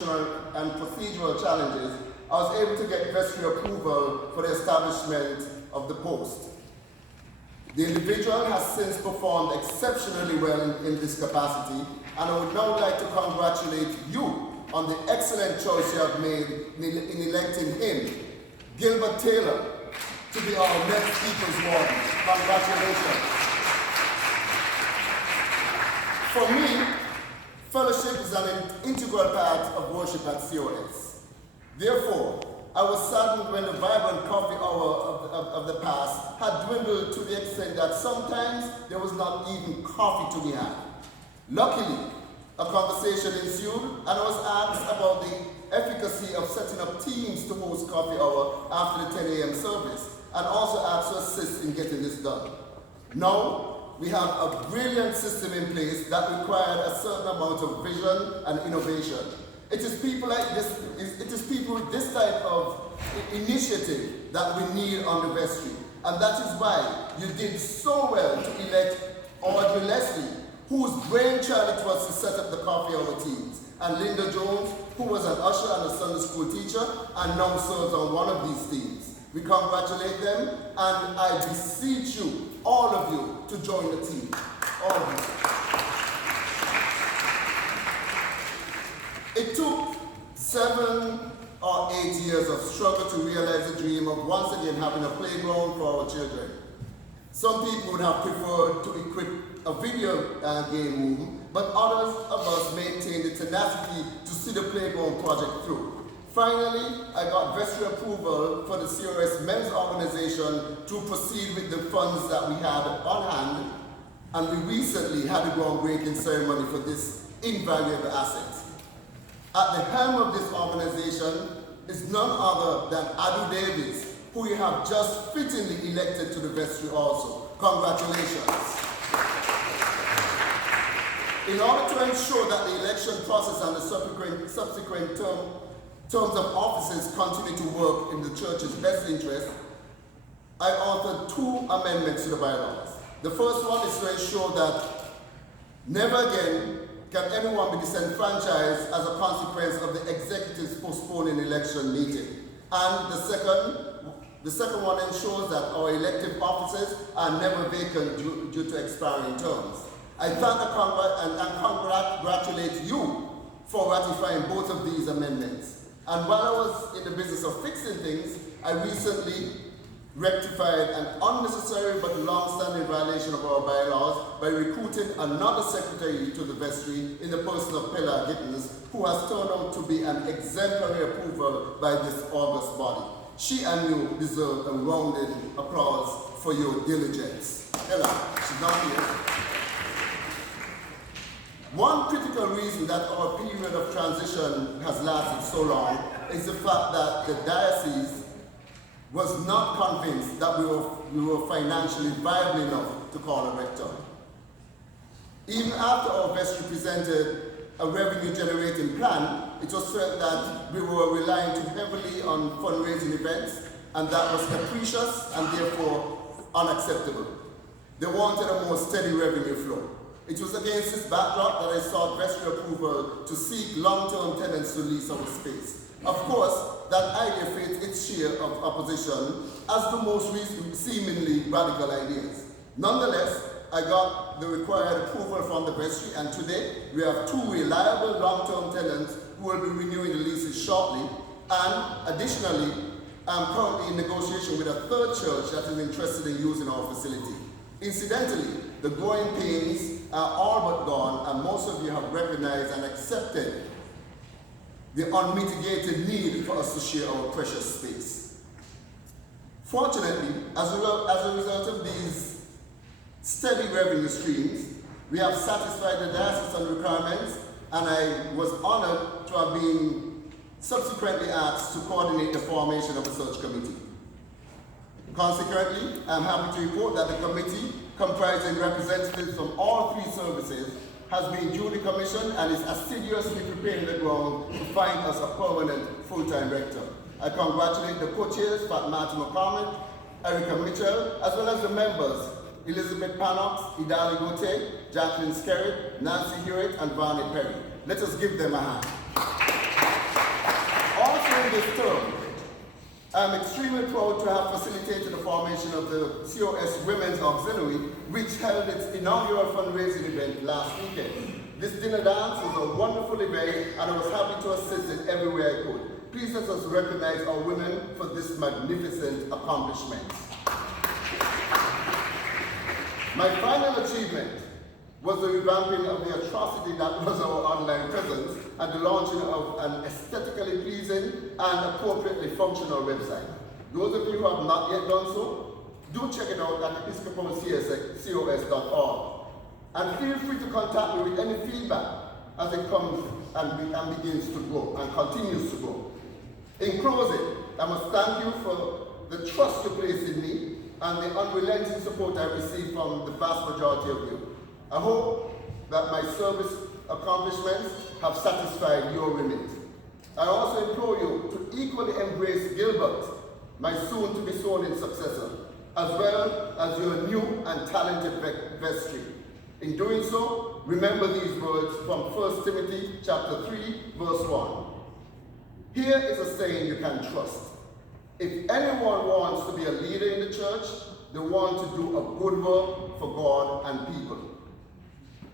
and procedural challenges, I was able to get vestry approval for the establishment of the post. The individual has since performed exceptionally well in this capacity, and I would now like to congratulate you on the excellent choice you have made in electing him, Gilbert Taylor, to be our next People's Warden. Congratulations. For me, fellowship is an integral part of worship at COS. Therefore, I was saddened when the vibrant coffee hour of the past had dwindled to the extent that sometimes there was not even coffee to be had. Luckily, a conversation ensued, and I was asked about the efficacy of setting up teams to host coffee hour after the 10 a.m. service, and also asked to assist in getting this done. Now, we have a brilliant system in place that required a certain amount of vision and innovation. It is people like this, it is people with this type of initiative that we need on the vestry. And that is why you did so well to elect Audrey Leslie, whose brainchild it was to set up the coffee hour teams, and Linda Jones, who was an usher and a Sunday school teacher and now serves on one of these teams. We congratulate them, and I beseech you, all of you, to join the team. All of you. It took 7 or 8 years of struggle to realize the dream of once again having a playground for our children. Some people would have preferred to equip a video game room, but others of us maintained the tenacity to see the playground project through. Finally, I got vestry approval for the COS Men's Organization to proceed with the funds that we had on hand, and we recently had a groundbreaking ceremony for this invaluable asset. At the helm of this organization is none other than Adu Davis, who you have just fittingly elected to the vestry also. Congratulations. In order to ensure that the election process and the subsequent terms of offices continue to work in the church's best interest, I authored 2 amendments to the bylaws. The first one is to ensure that never again can anyone be disenfranchised as a consequence of the executive's postponing election meeting. And the second one ensures that our elective offices are never vacant due to expiring terms. I thank and congratulate you for ratifying both of these amendments. And while I was in the business of fixing things, I recently rectified an unnecessary but long-standing violation of our bylaws by recruiting another secretary to the vestry in the person of Pilar Gittins, who has turned out to be an exemplary approval by this august body. She and you deserve a rounded applause for your diligence. Pilar, she's not here. One critical reason that our period of transition has lasted so long is the fact that the diocese was not convinced that we were financially viable enough to call a rector. Even after our vestry presented a revenue-generating plan, it was felt that we were relying too heavily on fundraising events, and that was capricious and therefore unacceptable. They wanted a more steady revenue flow. It was against this backdrop that I sought vestry approval to seek long-term tenants to lease our space. Of course, that idea faced its share of opposition as the most seemingly radical ideas. Nonetheless, I got the required approval from the vestry, and today we have 2 reliable long-term tenants who will be renewing the leases shortly. And additionally, I'm currently in negotiation with a 3rd church that is interested in using our facility. Incidentally, the growing pains are all but gone, and most of you have recognized and accepted the unmitigated need for us to share our precious space. Fortunately, as a result of these steady revenue streams, we have satisfied the diocesan requirements, and I was honored to have been subsequently asked to coordinate the formation of a search committee. Consequently, I'm happy to report that the committee, comprising representatives from all 3 services, has been duly commissioned and is assiduously preparing the ground to find us a permanent full-time rector. I congratulate the co-chairs, Fatmata McCormick, Erica Mitchell, as well as the members, Elizabeth Panox, Idali Gote, Jacqueline Skerritt, Nancy Hewitt, and Barney Perry. Let us give them a hand. this term, I'm extremely proud to have facilitated the formation of the COS Women's Auxiliary, which held its inaugural fundraising event last weekend. This dinner dance was a wonderful event, and I was happy to assist in every way I could. Please let us recognize our women for this magnificent accomplishment. My final achievement was the revamping of the atrocity that was our online presence and the launching of an aesthetically pleasing and appropriately functional website. Those of you who have not yet done so, do check it out at episcopalcos.org. And feel free to contact me with any feedback as it comes and begins to grow and continues to grow. In closing, I must thank you for the trust you place in me and the unrelenting support I receive from the vast majority of you. I hope that my service accomplishments have satisfied your remit. I also implore you to equally embrace Gilbert, my soon-to-be sworn-in successor, as well as your new and talented vestry. In doing so, remember these words from 1 Timothy chapter 3, verse 1. Here is a saying you can trust. If anyone wants to be a leader in the church, they want to do a good work for God and people.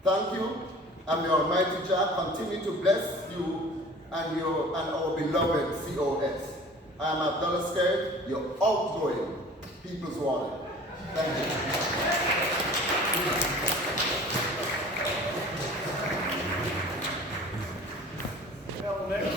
Thank you, and may Almighty Jah continue to bless you and our beloved COS. I am Abdullah Skerritt, your outgoing People's Warden. Thank you.